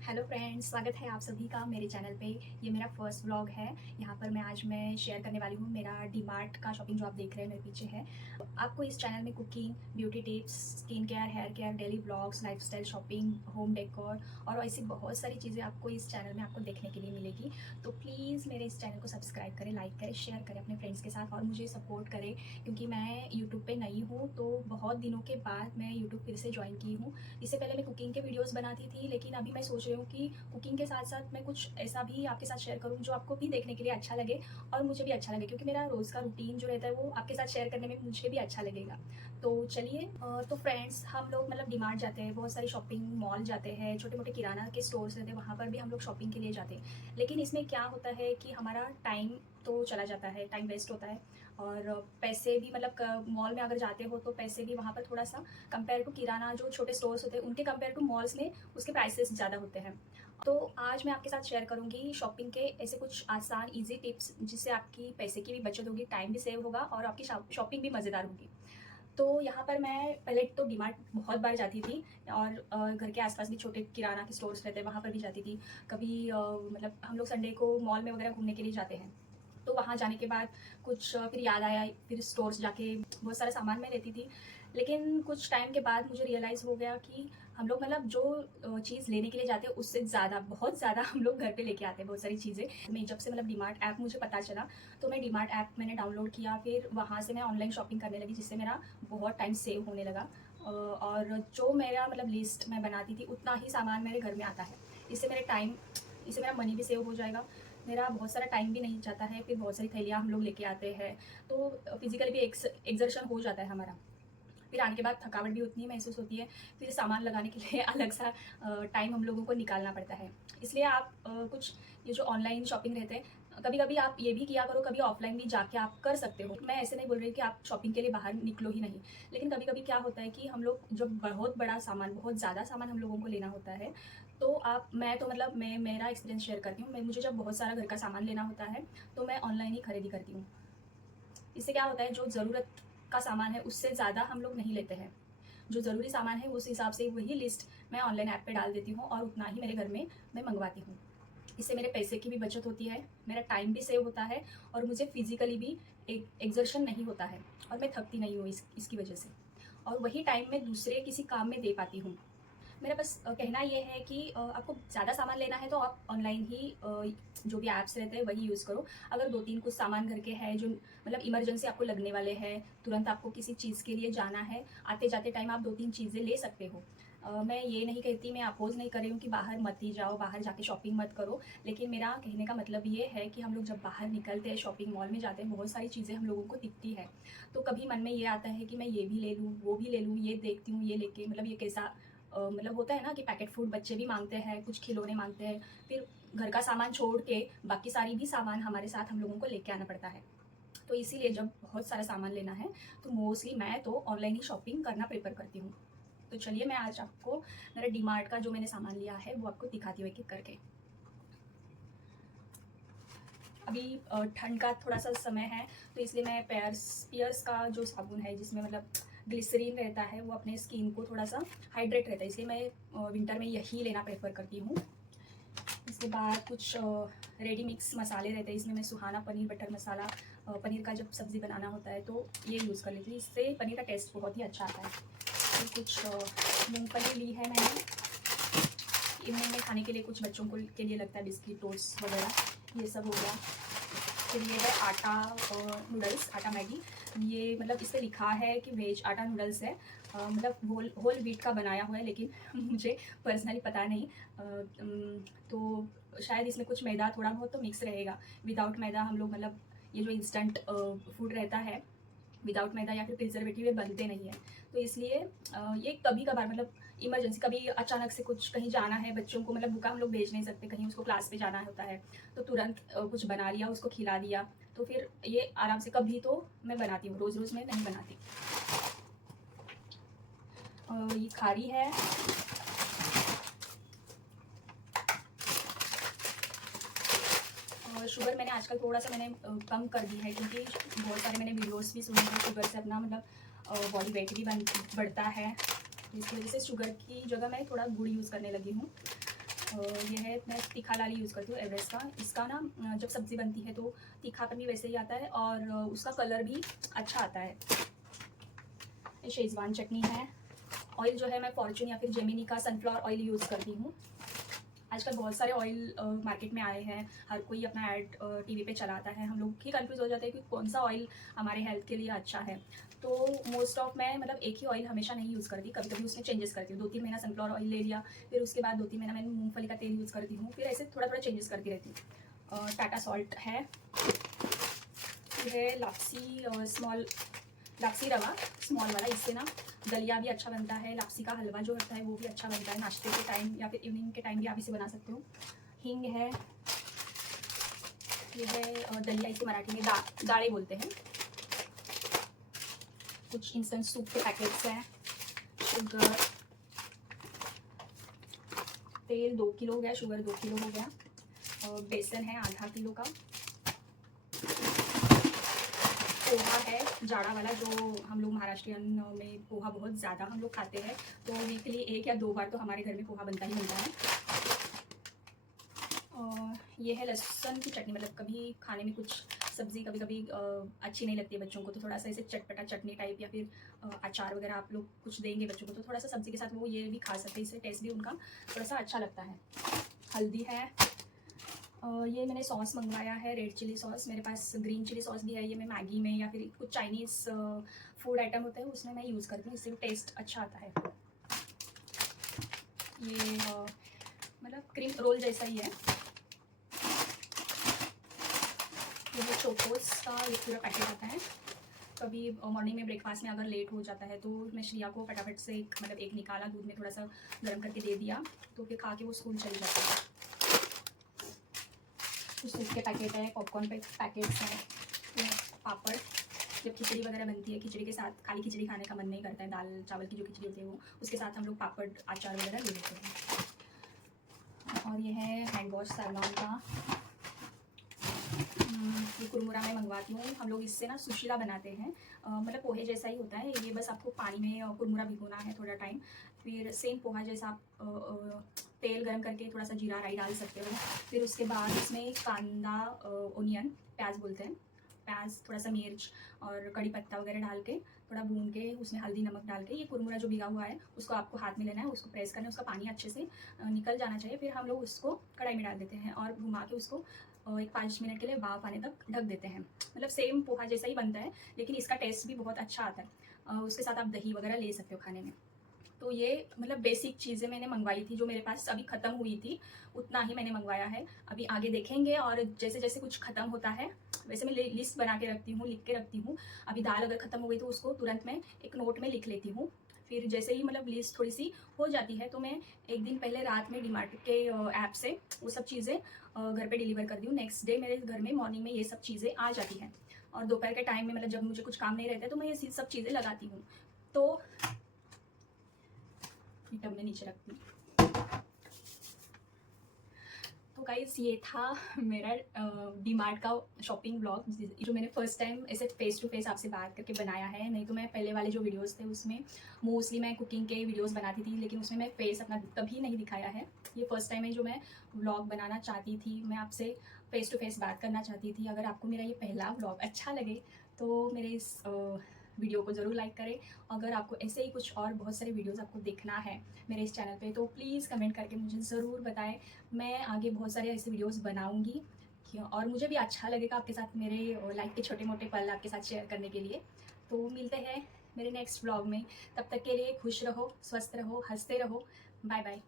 Hello friends, स्वागत है आप सभी का मेरे चैनल पे। ये मेरा फर्स्ट व्लॉग है। यहाँ पर मैं शेयर करने वाली हूँ मेरा डीमार्ट का शॉपिंग जो आप देख रहे हैं मेरे पीछे है। आपको इस चैनल में cooking, beauty tips, skin care, hair care, daily vlogs, lifestyle, shopping, home decor और ऐसी बहुत सारी चीज़ें आपको इस चैनल में आपको देखने के लिए मिलेगी। तो प्लीज़ मेरे इस चैनल को सब्सक्राइब करें, लाइक करें, शेयर करें अपने फ्रेंड्स के साथ और मुझे सपोर्ट करें, क्योंकि मैं यूट्यूब पर नई हूँ। तो बहुत दिनों के बाद मैं यूट्यूब फिर से ज्वाइन की हूँ। इससे पहले मैं कुकिंग के वीडियोज़ बनाती थी, लेकिन अभी मैं सोच रही हूँ कि कुकिंग के साथ साथ मैं कुछ ऐसा भी आपके साथ शेयर करूँ जो आपको भी देखने के लिए अच्छा लगे और मुझे भी अच्छा लगे, क्योंकि मेरा रोज़ का रूटीन जो रहता है वो आपके साथ शेयर करने में मुझे भी अच्छा लगेगा। तो चलिए, तो फ्रेंड्स, हम लोग मतलब डीमार्ट जाते हैं, बहुत सारी शॉपिंग मॉल जाते हैं, छोटे मोटे किराना के स्टोर्स रहते हैं, वहाँ पर भी हम लोग शॉपिंग के लिए जाते हैं। लेकिन इसमें क्या होता है कि हमारा टाइम तो चला जाता है, टाइम वेस्ट होता है और पैसे भी मतलब मॉल में अगर जाते हो तो पैसे भी वहाँ पर थोड़ा सा कंपेयर टू किराना जो छोटे स्टोर्स होते हैं उनके कंपेयर टू मॉल्स में उसके प्राइसेस ज़्यादा होते हैं। तो आज मैं आपके साथ शेयर करूंगी शॉपिंग के ऐसे कुछ आसान इजी टिप्स, जिससे आपकी पैसे की भी बचत होगी, टाइम भी सेव होगा और आपकी शॉपिंग भी मज़ेदार होगी। तो यहाँ पर मैं पहले तो डीमार्ट बहुत बार जाती थी और घर के आसपास भी छोटे किराना के स्टोर्स रहते हैं, वहाँ पर भी जाती थी। कभी मतलब हम लोग संडे को मॉल में वगैरह घूमने के लिए जाते हैं, तो वहाँ जाने के बाद कुछ फिर याद आया, फिर स्टोर्स जाके बहुत सारा सामान मैं लेती थी। लेकिन कुछ टाइम के बाद मुझे रियलाइज़ हो गया कि हम लोग मतलब जो चीज़ लेने के लिए जाते हैं उससे ज़्यादा, बहुत ज़्यादा हम लोग घर पे लेके आते हैं बहुत सारी चीज़ें। मैं जब से मतलब डीमार्ट ऐप मुझे पता चला, तो मैं डीमार्ट ऐप मैंने डाउनलोड किया, फिर वहाँ से मैं ऑनलाइन शॉपिंग करने लगी, जिससे मेरा बहुत टाइम सेव होने लगा। और जो मेरा मतलब लिस्ट मैं बनाती थी उतना ही सामान मेरे घर में आता है। इससे मेरा मनी भी सेव हो जाएगा, मेरा बहुत सारा टाइम भी नहीं जाता है। फिर बहुत सारी थैलियाँ हम लोग लेके आते हैं, तो फिजिकली भी एक्सर्शन हो जाता है हमारा। फिर आने के बाद थकावट भी उतनी महसूस होती है, फिर सामान लगाने के लिए अलग सा टाइम हम लोगों को निकालना पड़ता है। इसलिए आप कुछ ये जो ऑनलाइन शॉपिंग रहते हैं, कभी कभी आप ये भी किया करो, कभी ऑफलाइन भी जाके आप कर सकते हो। मैं ऐसे नहीं बोल रही कि आप शॉपिंग के लिए बाहर निकलो ही नहीं, लेकिन कभी कभी क्या होता है कि हम लोग जब बहुत बड़ा सामान, बहुत ज़्यादा सामान हम लोगों को लेना होता है, तो मैं तो मतलब मैं मेरा एक्सपीरियंस शेयर करती हूँ। मुझे जब बहुत सारा घर का सामान लेना होता है तो मैं ऑनलाइन ही खरीदी करती हूँ। इससे क्या होता है, जो ज़रूरत का सामान है उससे ज़्यादा हम लोग नहीं लेते हैं। जो ज़रूरी सामान है उस हिसाब से वही लिस्ट मैं ऑनलाइन ऐप पे डाल देती हूँ और उतना ही मेरे घर में मैं मंगवाती हूँ। इससे मेरे पैसे की भी बचत होती है, मेरा टाइम भी सेव होता है और मुझे फिजिकली भी एक एक्सर्शन नहीं होता है और मैं थकती नहीं हूँ इसकी वजह से। और वही टाइम मैं दूसरे किसी काम में दे पाती हूँ। मेरा बस कहना ये है कि आपको ज़्यादा सामान लेना है तो आप ऑनलाइन ही जो भी ऐप्स रहते हैं वही यूज़ करो। अगर 2-3 कुछ सामान घर के हैं जो मतलब इमरजेंसी आपको लगने वाले हैं, तुरंत आपको किसी चीज़ के लिए जाना है, आते-जाते टाइम आप 2-3 चीज़ें ले सकते हो। मैं ये नहीं कहती, मैं अपोज़ नहीं कर रही हूँ कि बाहर मत ही जाओ, बाहर जाके शॉपिंग मत करो। लेकिन मेरा कहने का मतलब ये है कि हम लोग जब बाहर निकलते हैं, शॉपिंग मॉल में जाते हैं, बहुत सारी चीज़ें हम लोगों को दिखती है। तो कभी मन में ये आता है कि मैं ये भी ले लूँ, वो भी ले लूँ, ये देखती हूँ, ये लेके मतलब ये कैसा मतलब होता है ना कि पैकेट फूड बच्चे भी मांगते हैं, कुछ खिलौने मांगते हैं, फिर घर का सामान छोड़ के बाकी सारी भी सामान हमारे साथ हम लोगों को लेके आना पड़ता है। तो इसीलिए जब बहुत सारा सामान लेना है तो मोस्टली मैं तो ऑनलाइन ही शॉपिंग करना प्रेफर करती हूँ। तो चलिए, मैं आज आपको मेरा डीमार्ट का जो मैंने सामान लिया है वो आपको दिखाती हूँ एक एक करके। अभी ठंड का थोड़ा सा समय है, तो इसलिए मैं पियर्स का जो साबुन है जिसमें मतलब ग्लिसरीन रहता है, वो अपने स्किन को थोड़ा सा हाइड्रेट रहता है, इसलिए मैं विंटर में यही लेना प्रेफर करती हूँ। इसके बाद कुछ रेडी मिक्स मसाले रहते हैं, इसमें मैं सुहाना पनीर बटर मसाला, पनीर का जब सब्ज़ी बनाना होता है तो ये यूज़ कर लेती हूँ, इससे पनीर का टेस्ट बहुत ही अच्छा आता है। फिर कुछ मूँगफली ली है मैंने, इवनिंग में खाने के लिए, कुछ बच्चों को के लिए लगता है बिस्किट, टोस्ट वगैरह, ये सब हो गया। फिर ये है आटा नूडल्स, आटा मैगी। ये मतलब इस पे लिखा है कि वेज आटा नूडल्स है, मतलब होल व्हीट का बनाया हुआ है, लेकिन मुझे पर्सनली पता नहीं। तो शायद इसमें कुछ मैदा थोड़ा बहुत तो मिक्स रहेगा। विदाउट मैदा हम लोग मतलब ये जो इंस्टेंट फूड रहता है, विदाउट मैदा या फिर प्रिजर्वेटिव ये बनते नहीं है। तो इसलिए ये कभी कभार मतलब इमरजेंसी, कभी अचानक से कुछ कहीं जाना है, बच्चों को मतलब भूखा हम लोग भेज नहीं सकते, कहीं उसको क्लास पे जाना होता है, तो तुरंत कुछ बना लिया, उसको खिला दिया, तो फिर ये आराम से कभी तो मैं बनाती हूँ, रोज़ रोज़ मैं नहीं बनाती। ये खारी है, और शुगर मैंने आजकल थोड़ा सा कम कर दी है, क्योंकि बहुत सारे मैंने वीडियोस भी सुने हैं शुगर से अपना मतलब बॉडी वेट भी बढ़ता है, तो इसकी वजह से शुगर की जगह मैं थोड़ा गुड़ यूज़ करने लगी हूँ। ये है, मैं तीखा लाली यूज़ करती हूँ एवरेस्ट का। इसका ना जब सब्ज़ी बनती है तो तीखापन भी वैसे ही आता है और उसका कलर भी अच्छा आता है। ये शेज़वान चटनी है। ऑयल जो है मैं फॉर्च्यून या फिर जेमिनी का सनफ्लावर ऑयल यूज़ करती हूँ। आजकल बहुत सारे ऑयल मार्केट में आए हैं, हर कोई अपना ऐड टीवी पे चलाता है, हम लोग ही कंफ्यूज हो जाते हैं कि कौन सा ऑयल हमारे हेल्थ के लिए अच्छा है। तो मोस्ट ऑफ मैं मतलब एक ही ऑयल हमेशा नहीं यूज़ करती, कभी कभी उसमें चेंजेस करती हूँ। 2-3 महीना सनफ्लावर ऑयल ले लिया, फिर उसके बाद 2-3 महीना मैंने मूंगफली का तेल यूज़ करती हूँ, फिर ऐसे थोड़ा थोड़ा चेंजेस करती रहती हूँ। टाटा सॉल्ट है, यह लापसी स्मॉल लापसी रवा स्मॉल वाला, इससे ना दलिया भी अच्छा बनता है, लापसी का हलवा जो होता है वो भी अच्छा बनता है। नाश्ते के टाइम या फिर इवनिंग के टाइम भी आप इसे बना सकते हो। हींग है, ये है दलिया, इसे मराठी में दाड़े बोलते हैं। कुछ इंस्टेंट सूप के पैकेट्स हैं। शुगर, तेल 2 किलो हो गया, शुगर 2 किलो हो गया, और बेसन है आधा किलो का। पोहा है जाड़ा वाला, जो हम लोग महाराष्ट्रियन में पोहा बहुत ज़्यादा हम लोग खाते हैं, तो वीकली 1 या 2 बार तो हमारे घर में पोहा बनता ही बनता है। और ये है लहसुन की चटनी, मतलब कभी खाने में कुछ सब्ज़ी कभी कभी अच्छी नहीं लगती है बच्चों को, तो थोड़ा सा ऐसे चटपटा चटनी टाइप या फिर अचार वगैरह आप लोग कुछ देंगे बच्चों को तो थोड़ा सा सब्ज़ी के साथ वो ये भी खा सकते हैं, इससे टेस्ट भी उनका थोड़ा सा अच्छा लगता है। हल्दी है, ये मैंने सॉस मंगवाया है, रेड चिली सॉस। मेरे पास ग्रीन चिली सॉस भी है, ये मैं मैगी में या फिर कुछ चाइनीज़ फूड आइटम होते हैं उसमें मैं यूज़ करती हूँ, इससे भी टेस्ट अच्छा आता है। ये मतलब क्रीम रोल जैसा ही है। ये है चोकोस का एक पूरा पैकेट आता है। कभी मॉर्निंग में ब्रेकफास्ट में अगर लेट हो जाता है तो मैं श्रिया को फटाफट से एक निकाला, दूध में थोड़ा सा गर्म करके दे दिया, तो फिर खा के वो स्कूल चली जाती है। कुछ सूप के पैकेट है, पॉपकॉर्न पैकेट्स हैं, पापड़। जब खिचड़ी वगैरह बनती है, खिचड़ी के साथ खाली खिचड़ी खाने का मन नहीं करता है, दाल चावल की जो खिचड़ी होती है वो, उसके साथ हम लोग पापड़ अचार वगैरह ले लेते हैं। और ये है हैंड वॉश सैवलॉन का, ये कुरमुरा मैं मंगवाती हूँ। हम लोग इससे ना सुशीला बनाते हैं, मतलब पोहे जैसा ही होता है ये, बस आपको पानी में कुरमुरा भिगोना है थोड़ा टाइम, फिर सेम पोहा जैसा आप तेल गरम करके थोड़ा सा जीरा राई डाल सकते हो, फिर उसके बाद इसमें कांदा ओनियन प्याज बोलते हैं, प्याज थोड़ा सा मिर्च और कड़ी पत्ता वगैरह डाल के थोड़ा भून के उसमें हल्दी नमक डाल के ये कुरमुरा जो भिगा हुआ है उसको आपको हाथ में लेना है, उसको प्रेस करना है, उसका पानी अच्छे से निकल जाना चाहिए। फिर हम लोग उसको कढ़ाई में डाल देते हैं और घुमा के उसको एक 5 मिनट के लिए भाप आने तक ढक देते हैं। मतलब सेम पोहा जैसा ही बनता है, लेकिन इसका टेस्ट भी बहुत अच्छा आता है। उसके साथ आप दही वगैरह ले सकते हो खाने में। तो ये मतलब बेसिक चीज़ें मैंने मंगवाई थी, जो मेरे पास अभी ख़त्म हुई थी, उतना ही मैंने मंगवाया है। अभी आगे देखेंगे, और जैसे जैसे कुछ ख़त्म होता है वैसे मैं लिस्ट बना के रखती हूँ, लिख के रखती हूँ। अभी दाल अगर ख़त्म हो गई तो उसको तुरंत मैं एक नोट में लिख लेती हूँ, फिर जैसे ही मतलब लिस्ट थोड़ी सी हो जाती है तो मैं एक दिन पहले रात में डीमार्ट के ऐप से वो सब चीज़ें घर पे डिलीवर कर दी हूँ। नेक्स्ट डे मेरे घर में मॉर्निंग में ये सब चीज़ें आ जाती हैं, और दोपहर के टाइम में मतलब जब मुझे कुछ काम नहीं रहता है तो मैं ये सब चीज़ें लगाती हूँ। तो टब में नीचे रखती हूँ। तो गाइस ये था मेरा डीमार्ट का शॉपिंग ब्लॉग, जो मैंने फर्स्ट टाइम ऐसे फेस टू फेस आपसे बात करके बनाया है। नहीं तो मैं पहले वाले जो वीडियोस थे उसमें मोस्टली मैं कुकिंग के वीडियोस बनाती थी, लेकिन उसमें मैं फेस अपना कभी नहीं दिखाया है। ये फर्स्ट टाइम है जो मैं व्लॉग बनाना चाहती थी, मैं आपसे फेस टू फेस बात करना चाहती थी। अगर आपको मेरा ये पहला व्लॉग अच्छा लगे तो मेरे इस वीडियो को ज़रूर लाइक करें। अगर आपको ऐसे ही कुछ और बहुत सारे वीडियोस आपको देखना है मेरे इस चैनल पे तो प्लीज़ कमेंट करके मुझे ज़रूर बताएं। मैं आगे बहुत सारे ऐसे वीडियोस बनाऊंगी, और मुझे भी अच्छा लगेगा आपके साथ मेरे लाइफ के छोटे मोटे पल आपके साथ शेयर करने के लिए। तो मिलते हैं मेरे नेक्स्ट व्लॉग में, तब तक के लिए खुश रहो, स्वस्थ रहो, हंसते रहो। Bye bye.